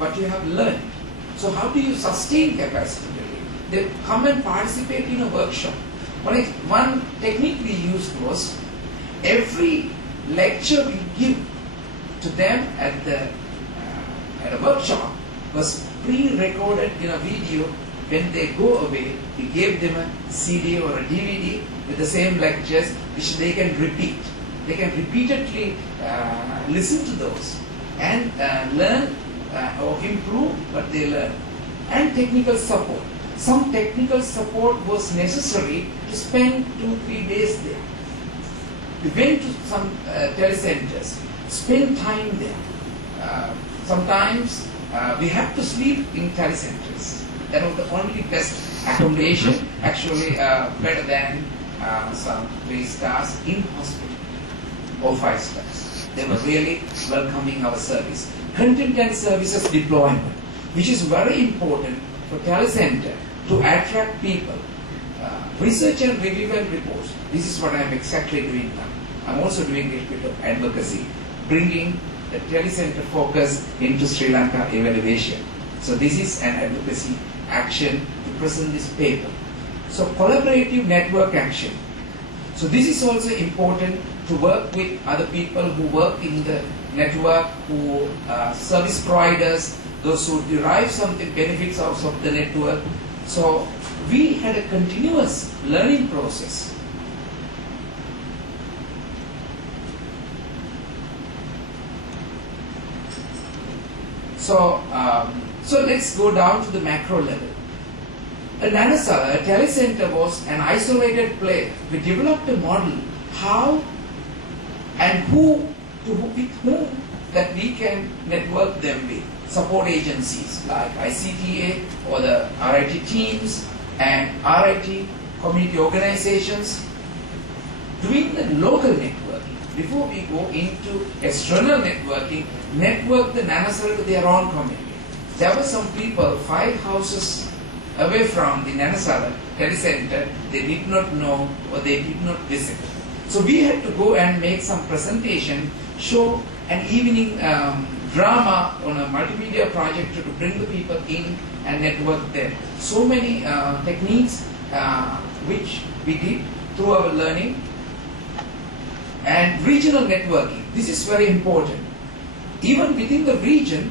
what you have learned. So how do you sustain capacity building? They come and participate in a workshop. One technique we used was every lecture we give to them at a workshop was pre-recorded in a video. When they go away, we gave them a CD or a DVD with the same lectures which they can repeat. They can repeatedly listen to those and learn or improve what they learn. And technical support. Some technical support was necessary to spend 2-3 days there. We went to some telecenters, spend time there. Sometimes we have to sleep in telecenters. That was the only best accommodation, actually better than some 3 stars in hospital or 5 stars. They were really welcoming our service. Content and services deployment, which is very important for telecenter to attract people. Research and review and reports. This is what I am exactly doing now. I am also doing a bit of advocacy, bringing the telecenter focus into Sri Lanka evaluation. So this is an advocacy action to present this paper. So collaborative network action. So this is also important to work with other people who work in the network, who service providers, those who derive something benefits out of the network. So we had a continuous learning process. So let's go down to the macro level. A Nanasala, a telecenter, was an isolated player. We developed a model how and with whom that we can network them with. Support agencies like ICTA or the RIT teams and RIT community organizations. Doing the local networking. Before we go into external networking, network the Nanasala to their own community. There were some people 5 houses away from the Nanasala telecenter, they did not know or they did not visit. So we had to go and make some presentation, show an evening drama on a multimedia project to bring the people in and network them. So many techniques which we did through our learning. And regional networking, this is very important. Even within the region,